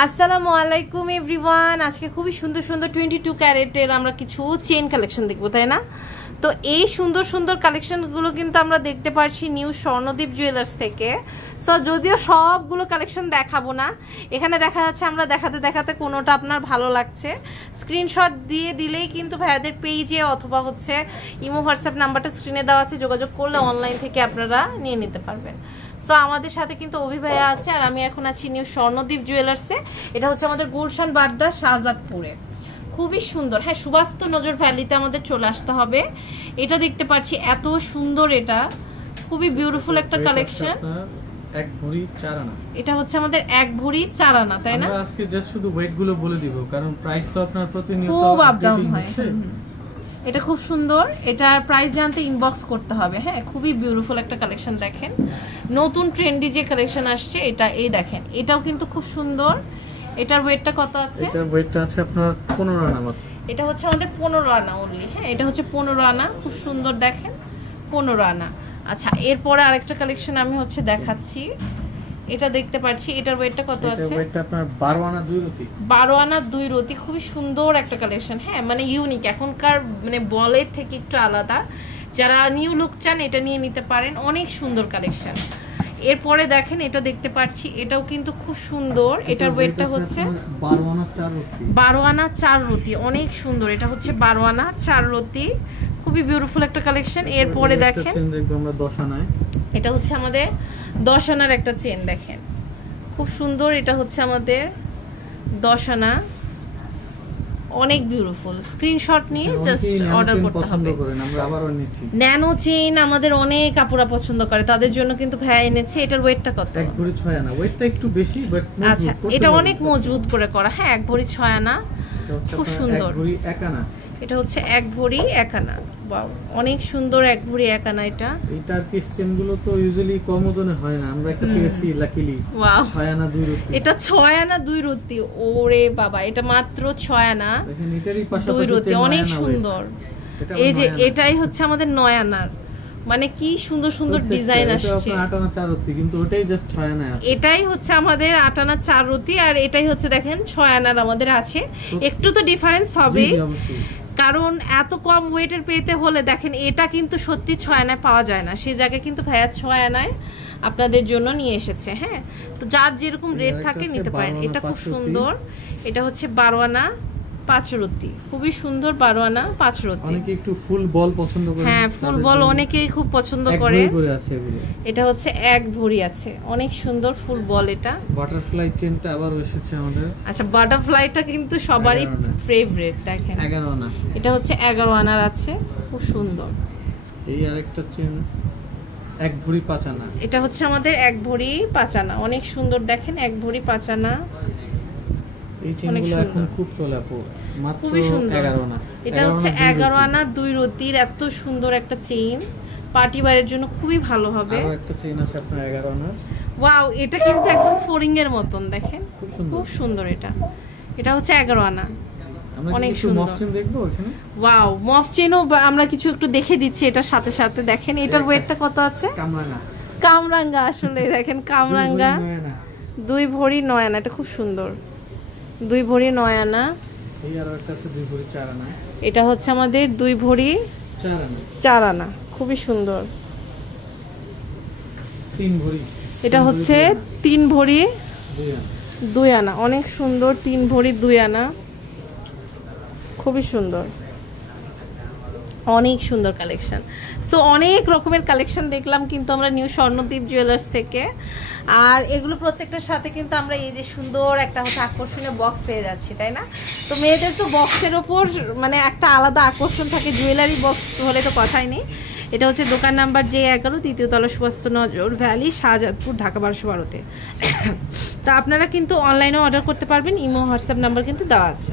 আসসালামু আলাইকুম এভরিওয়ান। আজকে খুবই সুন্দর সুন্দর 22 ক্যারেটের আমরা কিছু চেইন কালেকশন দেখবো, তাই না? তো এই সুন্দর সুন্দর কালেকশনগুলো কিন্তু আমরা দেখতে পাচ্ছি নিউ স্বর্ণদ্বীপ জুয়েলার্স থেকে। সো যদিও সবগুলো কালেকশন দেখাবো না, এখানে দেখা যাচ্ছে আমরা দেখাতে দেখাতে কোনোটা আপনার ভালো লাগছে স্ক্রিনশট দিয়ে দিলেই কিন্তু ভাইয়াদের পেজে অথবা হচ্ছে ইমো হোয়াটসঅ্যাপ নাম্বারটা স্ক্রিনে দেওয়া আছে, যোগাযোগ করলে অনলাইন থেকে আপনারা নিয়ে নিতে পারবেন। সো আমাদের সাথে কিন্তু অভি ভাইয়া আছে, আর আমি এখন আছি নিউ স্বর্ণদ্বীপ জুয়েলার্সে। এটা হচ্ছে আমাদের গুলশান বাড্ডা শাহজাদপুরে, খুবই সুন্দর। হ্যাঁ, সুবাস্তু নজর ভ্যালিতে আমাদের চলে আসতে হবে। এটা দেখতে পাচ্ছি এত সুন্দর, এটা খুবই বিউটিফুল একটা কালেকশন। এক ভরি 4 আনা, এটা হচ্ছে আমাদের এক ভরি 4 আনা, তাই না? আমরা আজকে জাস্ট শুধু ওয়েট গুলো বলে দিব, কারণ প্রাইস তো আপনার প্রতিনিয়ত খুব আপ ডাউন হয়। এটা খুব সুন্দর, এটার প্রাইস জানতে ইনবক্স করতে হবে। হ্যাঁ, খুবই বিউটিফুল একটা কালেকশন। দেখেন নতুন ট্রেন্ডি যে কালেকশন আসছে এটা, এই দেখেন এটাও কিন্তু খুব সুন্দর। এটার ওয়েটটা কত আছে? এটার ওয়েটটা আছে আপনার 15 আনা মাত্র। এটা হচ্ছে আমাদের 15 আনা অনলি। হ্যাঁ, এটা হচ্ছে 15 আনা, খুব সুন্দর। দেখেন 15 আনা। আচ্ছা, এরপরে আরেকটা কালেকশন আমি হচ্ছে দেখাচ্ছি। এটা দেখতে পাচ্ছি, এটার ওয়েটটা কত আছে? এটার ওয়েটটা আপনার 12 আনা 2 রতি। 12 আনা 2 রতি, খুবই সুন্দর একটা কালেকশন। হ্যাঁ, মানে ইউনিক, এখনকার মানে বলের থেকে একটু আলাদা। যারা নিউ লুক চান এটা নিয়ে নিতে পারেন, অনেক সুন্দর কালেকশন। এরপরে দেখেন এটা দেখতে পাচ্ছি, এটাও কিন্তু খুব সুন্দর। এটার ওয়েটটা হচ্ছে 12 আনা 4 রতি। 12 আনা 4 রতি, অনেক সুন্দর। এটা হচ্ছে 12 আনা 4 রতি, খুবই বিউটিফুল একটা কালেকশন। এরপরে দেখেন আমরা 10 আনায়, এটা হচ্ছে আমাদের 10 আনার একটা চেন। দেখেন খুব সুন্দর, এটা হচ্ছে আমাদের 10 আনা, অনেক বিউটিফুল। স্ক্রিনশট নিয়ে জাস্ট অর্ডার করতে হবে। আমরা আবারও নিচ্ছি ন্যানো চেইন, আমাদের অনেক আপুরা পছন্দ করে, তাদের জন্য কিন্তু ভাই এনেছে। এটার ওয়েটটা কত? এক ভরি 6 আনা। ওয়েটটা একটু বেশি বাট আচ্ছা, এটা অনেক মজবুত করে করা। হ্যাঁ, এক ভরি 6 আনা, খুব সুন্দর। এক ভরি 1 আনা। এটা হচ্ছে এক ভরি 1 আনা। ওয়াও, অনেক সুন্দর, এক ভরি 1 আনা। এটার চেন গুলো তো ইউজুয়ালি কম ওজনে হয় না, আমরা একটা পেয়েছি লাকিলি। ওয়াও, 6 আনা 2 রতি। এটা 6 আনা 2 রতি। ওরে বাবা, এটা মাত্র 6 আনা দেখেন, এটারই পাশাপাশি 2 রতি, অনেক সুন্দর। এই যে এটাই হচ্ছে আমাদের 9 আনার, মানে কি সুন্দর সুন্দর ডিজাইন আসছে। এটা 8 আনা 4 রতি, কিন্তু ওটাই জাস্ট 6 আনা আছে। এটাই হচ্ছে আমাদের 8 আনা 4 রতি, আর এটাই হচ্ছে দেখেন 6 আনার আমাদের আছে। একটু তো ডিফারেন্স হবে, কারণ এত কম ওয়েটের পেতে হলে দেখেন এটা কিন্তু সত্যি 6 আনায় পাওয়া যায় না, সেই জায়গায় কিন্তু ভাইয়া 6 আনায় আপনাদের জন্য নিয়ে এসেছে। হ্যাঁ, তো যার যেরকম রেট থাকে নিতে পারেন। এটা খুব সুন্দর, এটা হচ্ছে 12 আনা 5 রতি, খুবই সুন্দর। 12 আনা 5 রতি। অনেকে একটু ফুল বল পছন্দ করে। হ্যাঁ, ফুল বল অনেকেই খুব পছন্দ করে। এটা হচ্ছে এক ভরি আছে, অনেক সুন্দর ফুল বল। এটা বাটারফ্লাই চেনটা আবার এসেছে আমাদের। আচ্ছা, বাটারফ্লাইটা কিন্তু সবারই ফেভারিট। দেখেন 11 আনা, এটা হচ্ছে 11 আনার আছে, খুব সুন্দর। এই আরেকটা চেন এক ভরি 5 আনা। এটা হচ্ছে আমাদের এক ভরি 5 আনা, অনেক সুন্দর। দেখেন এক ভরি 5 আনা, এই চেনগুলো এখন খুব চলে আপু, মাত্র খুবই সুন্দর। 11 আনা। এটা হচ্ছে 11 আনা 2 রতির, এত সুন্দর একটা চেইন, পার্টি ওয়্যারের জন্য খুবই ভালো হবে। আর একটা চেইন আছে আপনার 11 আনা। ওয়াও, এটা কিন্তু একদম ফোরিং এর মতন। দেখেন খুব সুন্দর। এটা হচ্ছে 11 আনা, অনেক সুন্দর। মফ চেন দেখবো এখানে। ওয়াও, মফ চেনও আমরা কিছু একটু দেখে দিচ্ছি এটার সাথে সাথে। দেখেন এটার ওয়েটটা কত আছে? কামরাঙ্গা, আসলে দেখেন কামরাঙ্গা 2 ভরি 9 আনা। এটা খুব সুন্দর, 2 ভরি 9 আনা। এই আর একটা আছে 2 ভরি 4 আনা। এটা হচ্ছে আমাদের 2 ভরি 4 আনা, খুবই সুন্দর। 3 ভরি, এটা হচ্ছে 3 ভরি 2 আনা, অনেক সুন্দর। 3 ভরি 2 আনা, খুবই সুন্দর, অনেক সুন্দর কালেকশন। সো অনেক রকমের কালেকশন দেখলাম কিন্তু আমরা নিউ স্বর্ণদ্বীপ জুয়েলার্স থেকে। আর এগুলো প্রত্যেকটার সাথে কিন্তু আমরা এই যে সুন্দর একটা হচ্ছে আকর্ষণীয় বক্স পেয়ে যাচ্ছি, তাই না? তো মেয়েদের তো বক্সের ওপর মানে একটা আলাদা আকর্ষণ থাকে, জুয়েলারি বক্স হলে তো কথাই নেই। এটা হচ্ছে দোকান নাম্বার J11, 3য় তলা, সুবাস্তু নজর ভ্যালি, শাহজাদপুর, ঢাকা 1212-তে। তা আপনারা কিন্তু অনলাইনেও অর্ডার করতে পারবেন, ইমো হোয়াটসঅ্যাপ নাম্বার কিন্তু দেওয়া আছে।